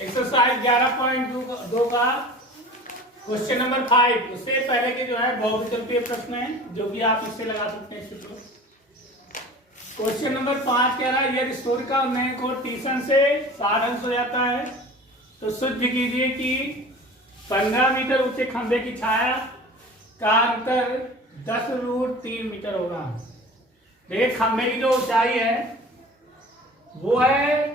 Exercise 11.2 का question number 5। उससे पहले के जो है बहुविकल्पीय प्रश्न है जो कि आप इससे लगा सकते हैं। क्वेश्चन नंबर 5 कह रहा है यदि सूर्य का उन्नयन कोण 30 अंश से 60 अंश हो जाता है तो सिद्ध कीजिए कि 15 मीटर ऊंचे खंभे की छाया का अंतर 10√3 मीटर होगा। देखिए खंभे की जो ऊंचाई है वो है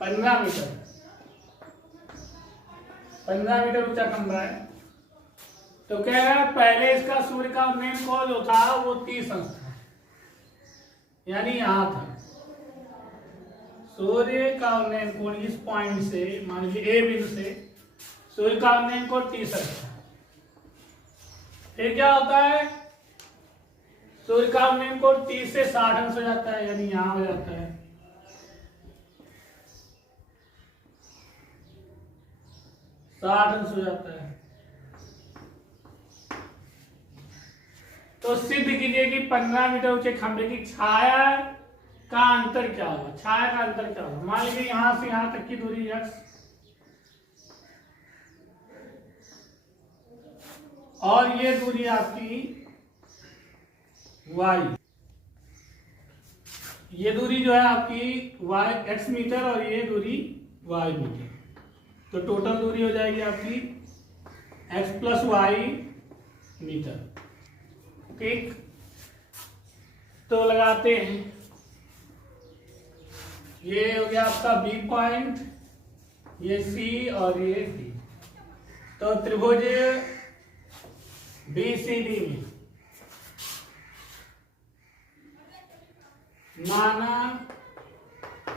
15 मीटर। 15 मीटर ऊंचा खंभा है तो कह रहा है पहले इसका सूर्य का उन्नयन कोण जो था वो 30 अंश था, यानी यहां था। सूर्य का उन्नयन कोण इस पॉइंट से मान लीजिए ए बिंदु से सूर्य का उन्नयन कोण 30 अंश था। फिर क्या होता है सूर्य का उन्नयन कोण 30 से 60 अंश हो जाता है, यानी यहां हो जाता है। साठ अंश हो जाता है। तो सिद्ध कीजिए कि 15 मीटर ऊंचे खंभे की छाया का अंतर क्या होगा। छाया का अंतर क्या होगा, मान लीजिए यहां से यहां तक की दूरी x और ये दूरी आपकी y। ये दूरी जो है आपकी y x मीटर और ये दूरी y मीटर, तो टोटल दूरी हो जाएगी आपकी x प्लस वाई मीटर। ठीक, तो लगाते हैं। ये हो गया आपका B पॉइंट, ये C और ये D। तो त्रिभुज BCD में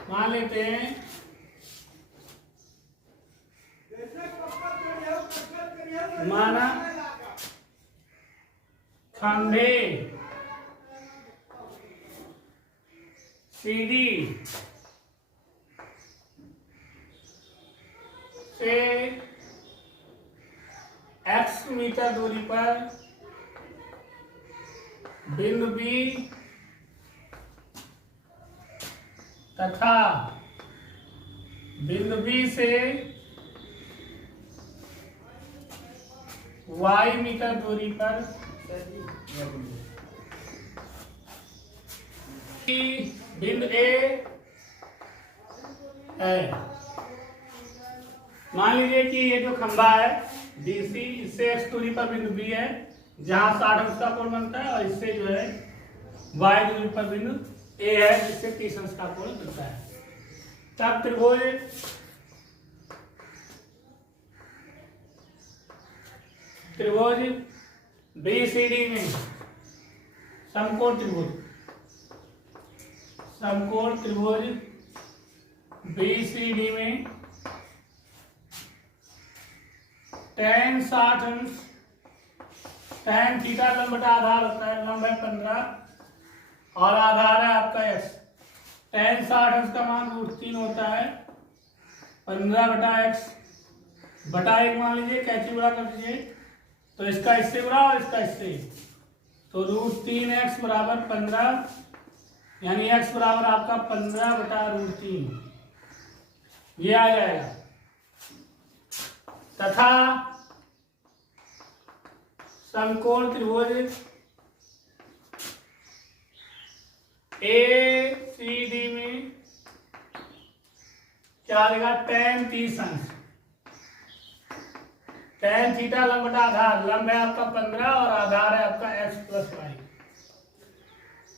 मान लेते हैं माना खंभे CD से x मीटर दूरी पर बिंदु B तथा बिंदु B से y मीटर दूरी पर बिंदु A है। मान लीजिए कि ये जो खंभा है BC, इससे x दूरी पर बिंदु B है जहां 60 अंश का कोण बनता है, और इससे जो है y दूरी पर बिंदु A है जिससे 30 अंश का कोण बनता है। तब त्रिभुज BCD में समकोण त्रिभुज BCD में tan 60 अंश, tan थीटा लंब बटा आधार होता है, लंब है 15 और आधार है आपका x। tan 60 अंश का मान √3 होता है 15 बटा x बटा 1 मान लीजिए, कैंची गुणा कर दीजिए तो इसका इससे गुणा और इसका इससे, तो √3x बराबर 15, यानी x बराबर आपका 15 बटा √3 ये आ जाएगा। तथा समकोण त्रिभुज ACD में क्या आ जाएगा, tan 30 अंश। tan थीटा लंब बटा आधार, लंब है आपका 15 और आधार है आपका x प्लस वाई।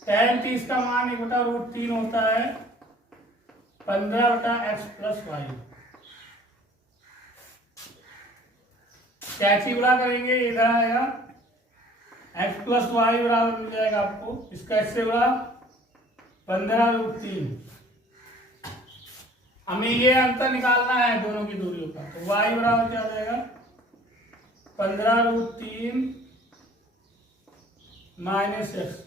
tan 30 का मान 1 बटा √3 होता है 15 बटा x प्लस वाई। कैंची गुणा करेंगे इधर आएगा x प्लस वाई बराबर मिल जाएगा आपको, इसका इससे गुणा 15√3। हमें ये अंतर निकालना है दोनों की दूरियों का, तो y बराबर क्या हो जाएगा 15√3 माइनस x।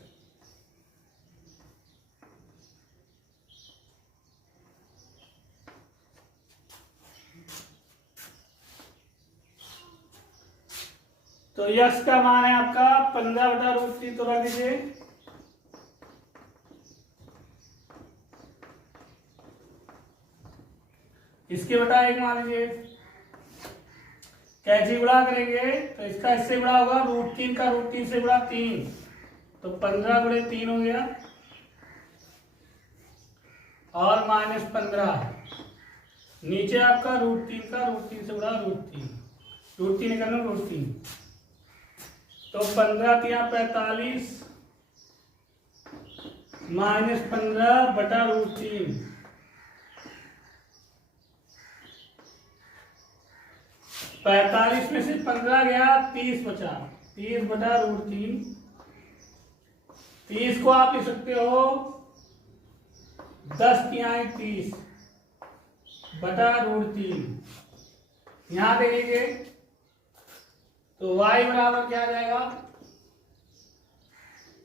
तो यक्स का मान है आपका 15 बटा √3, तो रख दीजिए इसके बटा 1 मान लीजिए। कैसे गुणा करेंगे तो इसका इससे बड़ा होगा √3 का √3 से बड़ा 3, तो 15 गुणे 3 हो गया और -15 नीचे आपका √3 का √3 से बड़ा √3 निकालना √3, तो 15 3 45 -15 बटा √3, 45 में से 15 गया 30 बचा, 30 बटा √3। 30 को आप लिख सकते हो 10 तिहाई 30 बटा √3। यहां देखेंगे तो y बराबर क्या आ जाएगा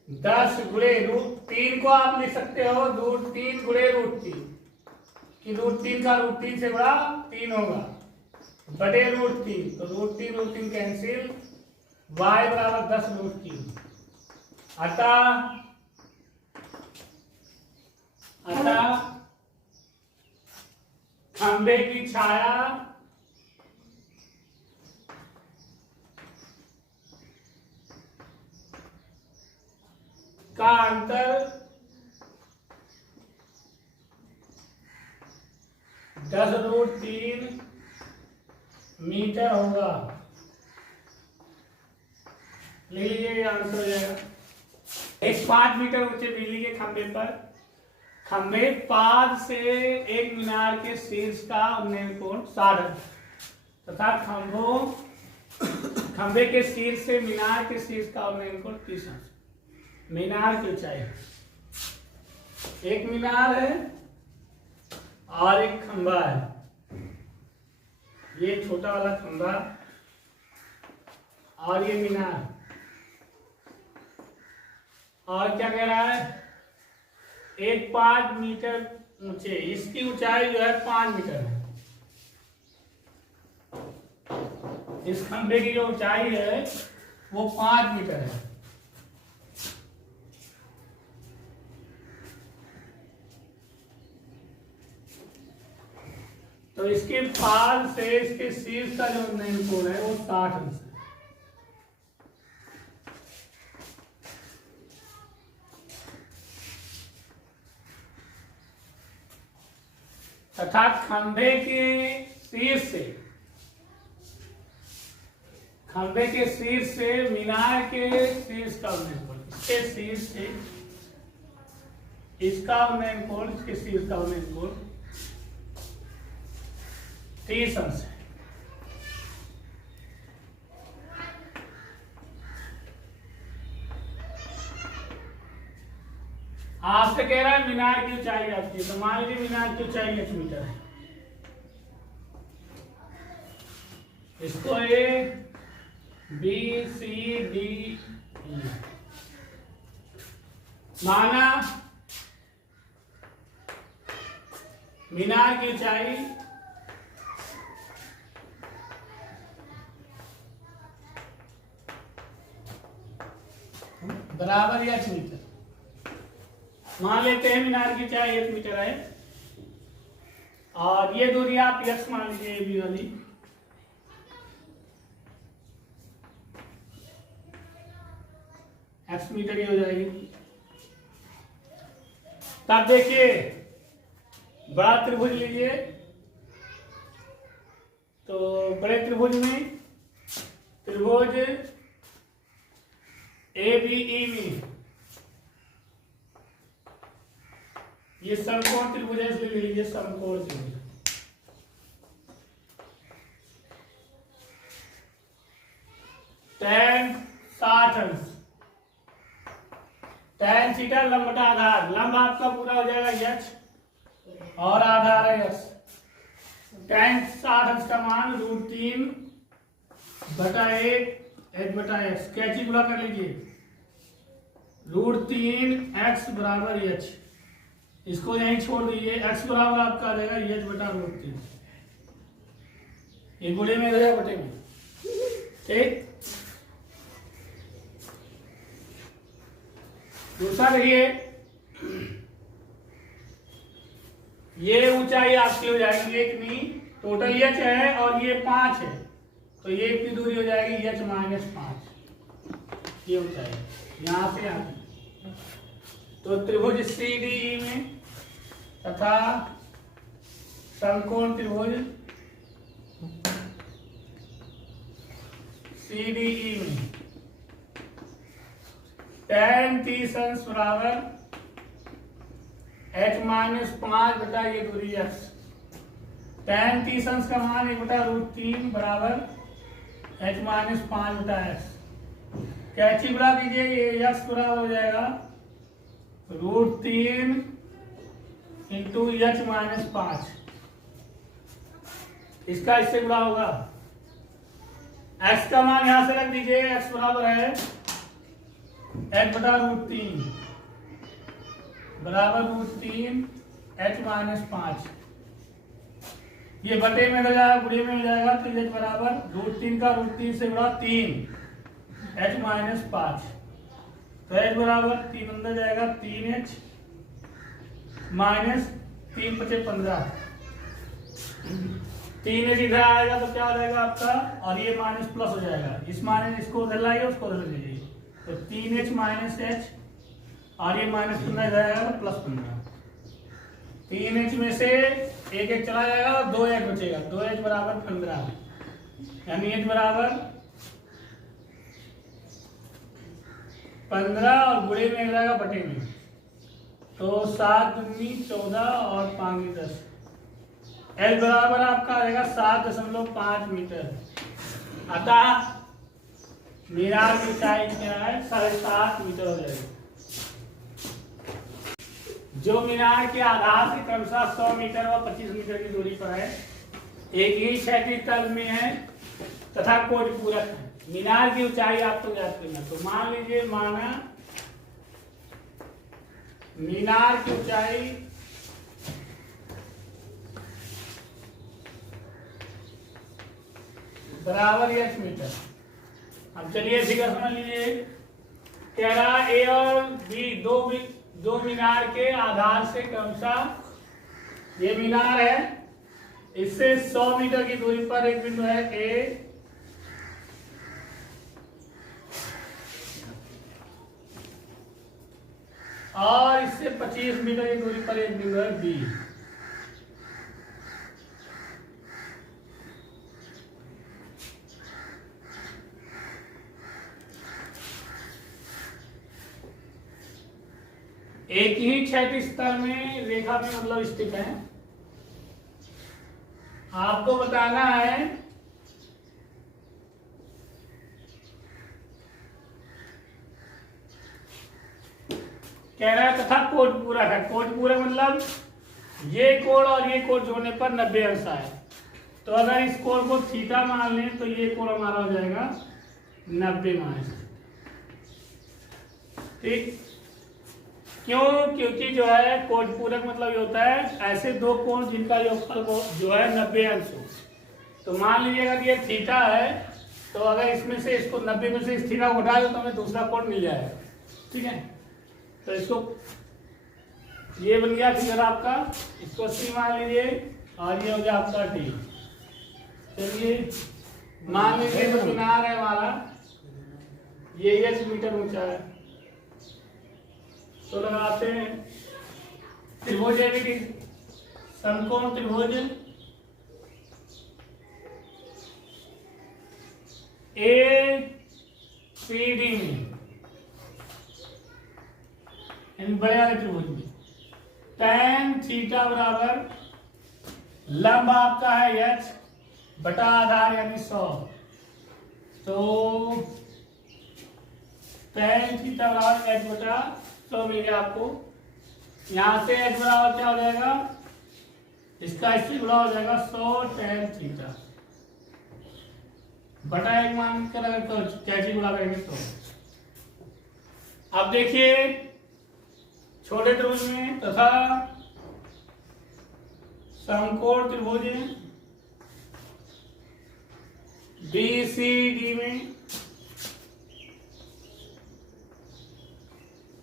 10 गुणे √3 को आप लिख सकते हो √3 गुणे √3 कि √3 का √3 से बड़ा 3 होगा बटे √3, तो √3 कैंसिल, y बराबर 10 √3। अतः खंबे की छाया का अंतर 10√3 मीटर होगा। ले लीजिए आंसर हो जाएगा। एक 5 मीटर ऊंचे बिजली के खंबे पर खंबे पाद से एक मीनार के शीर्ष का उन्नयन कोण 60 तथा खंबे के शीर्ष से मीनार के शीर्ष का उन्नयन कोण 30 अंश। मीनार की ऊंचाई, एक मीनार है और एक खंबा है, ये छोटा वाला खंबा और ये मीनार, और क्या कह रहा है एक 5 मीटर ऊंचे, इसकी ऊंचाई जो है 5 मीटर है। इस खंबे की जो ऊंचाई है वो 5 मीटर है। तो इसके पार से इसके शीर्ष का जो उन्नयन कोण है वो 60 अंश है। तथा खंबे के शीर्ष से मीनार के शीर्ष का उन्नयन कोण, इसके शीर्ष से इसका उन्नयन कोण, इसके शीर्ष का उन्नयन कोण 30 अंश है। आपसे कह रहा है मीनार की ऊंचाई आपकी, तो मान लीजिए मीनार की ऊंचाई 1 मीटर है। इसको A B C D E माना मीनार की ऊंचाई बराबर 1 मीटर। मान लेते हैं मीनार की ऊंचाई 1 मीटर है और ये दूरी आप x मान लीजिए AB वाली। x मीटर ही हो जाएगी। तब देखिए बड़ा त्रिभुज लीजिए, तो बड़े त्रिभुज में त्रिभुज ABE में ये समकोण त्रिभुज है, इसलिए ले लीजिए समकोण त्रिभुज। tan 60 अंश, tan थीटा लंब बटा आधार, लंब आपका पूरा हो जाएगा h और आधार है s। tan 60 अंश का मान √3 बटा 1 h बटा x, कैची गुणा कर लीजिए √3 x बराबर h, इसको यहीं छोड़ दीजिए, x बराबर आपका आ जाएगा h बटा √3, ये गुणे में हो जाएगा बटे में। ठीक, दूसरा देखिए ये ऊंचाई आपकी हो जाएगी ये कितनी, टोटल एच है और ये 5 है, तो ये की दूरी हो जाएगी एच माइनस 5, ये ऊंचाई यहाँ से यहाँ। तो त्रिभुज सी डी ई में तथा समकोण त्रिभुज सी डी ई में tan 30 अंश बराबर h माइनस 5 बटा ये दूरी x। tan 30 अंश का मान 1/√3 बराबर h माइनस 5 बटा x। कैची बढ़ा दीजिए, ये x बराबर हो जाएगा √3 इंटू h माइनस 5। इसका इससे बड़ा होगा, x का मान यहां से रख दीजिए, x बराबर है h/√3 बराबर √3 h माइनस 5। ये बटे में हो जाएगा, गुणे में हो जाएगा, तो h बराबर √3 का √3 से बड़ा 3 h माइनस 5। तो h बराबर 3 अंदर जाएगा 3h माइनस 3 × 15, 3h इधर आएगा तो क्या हो जाएगा आपका, और ये माइनस प्लस हो जाएगा, इस माइनस इसको उधर लाइए उसको उधर लीजिए, तो 3h माइनस h और ये माइनस 15 जाएगा तो प्लस 15। 3h में से एक चला जाएगा, 2h बचेगा, 2h बराबर 15, यानी h बराबर 15 और गुणे में हो जाएगा बटे में, तो 7 दूनी 14 और 5 10। L बराबर आपका आ जाएगा 7.5 मीटर। अतः मीनार की ऊंचाई क्या है, 7.5 मीटर हो जाएगी। जो मीनार के आधार से क्रमशः 100 मीटर व 25 मीटर की दूरी पर है, एक ही क्षैतिज तल में है तथा कोटि पूरक है। मीनार की ऊंचाई आपको ज्ञात करना, तो मान लीजिए माना मीनार की ऊंचाई बराबर h मीटर। अब चलिए फिगर समझ लीजिए, कह रहा ए और बी दो मीनार के आधार से क्रमशः, ये मीनार है, इससे 100 मीटर की दूरी पर एक बिंदु है ए, और इससे 25 मीटर की दूरी पर एक बिंदु है बी। एक ही क्षैतिज तल में रेखा में मतलब स्थित है। आपको बताना है कह रहा है तथा कोण पूरक है। कोण पूरक मतलब ये कोण और ये कोण जोड़ने पर 90 अंश आए, तो अगर इस कोण को थीटा मान लें तो ये कोण हमारा हो जाएगा 90 माइनस। ठीक, क्यों? क्योंकि जो है कोण पूरक मतलब ये होता है ऐसे दो कोण जिनका योगफल जो है 90 अंश हो। तो मान लीजिए अगर ये थीटा है, तो अगर इसमें से इसको 90 में से इस थीटा को उठा दो तो हमें दूसरा कोण मिल जाएगा। ठीक है, तो इसको ये बन गया फिगर आपका, इसको सी मान लीजिए और ये हो गया आपका डी। चलिए मान लीजिए तो मीनार है हमारा, ये h मीटर ऊंचा है, तो लगाते हैं त्रिभुज है, समकोण त्रिभुज ए सी डी में, बड़े वाले त्रिभुज में tan थीटा बराबर लंब आपका है h बटा आधार यानी 100, तो tan थीटा बराबर h बटा 100 मिल गया आपको। यहां से h बराबर क्या हो जाएगा, इसका इससे गुणा हो जाएगा 100 tan थीटा बटा 1 मान कर अगर तो कैसे गुणा करेंगे तो। अब देखिए छोटे त्रिभुज में तथा समकोण त्रिभुज BCD में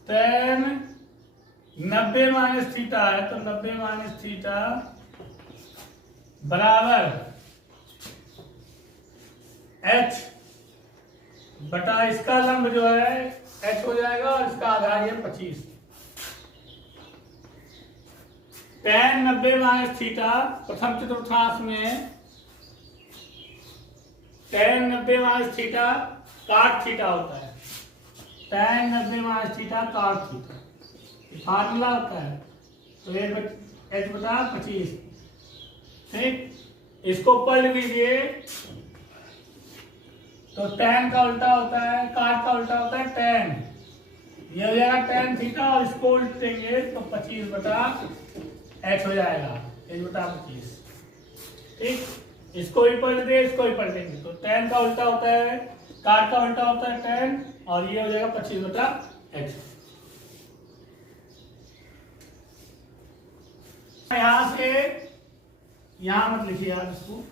tan 90 माइनस थीटा है तो 90 माइनस थीटा बराबर h बटा इसका लंब जो है h हो जाएगा और इसका आधार ये 25। tan 90 माइनस थीटा प्रथम चतुर्थांश में tan 90 माइनस थीटा काट थीटा होता है। tan 90 माइनस थीटा काट थीटा फार्मूला होता है तो ये h बटा 25। ठीक, इसको पढ़ लीजिए तो tan का उल्टा होता है, काट का उल्टा होता है tan। ये हो जाएगा tan थीटा और इसको उल्टेंगे तो 25 बटा h हो जाएगा, h बटा 25। ठीक, इसको भी पढ़ दे, इसको भी पढ़ देंगे तो tan का उल्टा होता है, काट का उल्टा होता है tan और ये हो जाएगा 25 बटा h। यहां से यहां मत लिखिए आप इसको,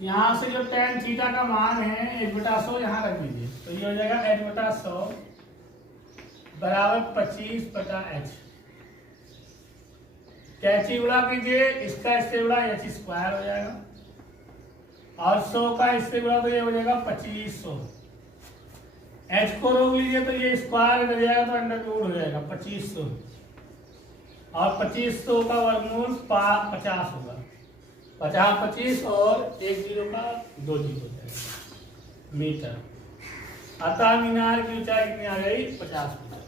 यहां से जो tan थीटा का मान है 1/100 यहां रख दीजिए तो ये हो जाएगा h/100 बराबर 25 बटा h। कैची गुणा कीजिए, इसका इससे गुणा h स्क्वायर हो जाएगा और 100 का इससे गुणा तो ये हो जाएगा 2500। h को रोक लीजिए तो ये स्क्वायर हो जाएगा तो अंडर रूट हो जाएगा 2500 और 2500 का वर्गमूल 50 होगा। 50 25 और 1 जीरो का 2 जीरो हो जाएगा मीटर। अतः मीनार की ऊंचाई कितनी आ गई 50 मीटर।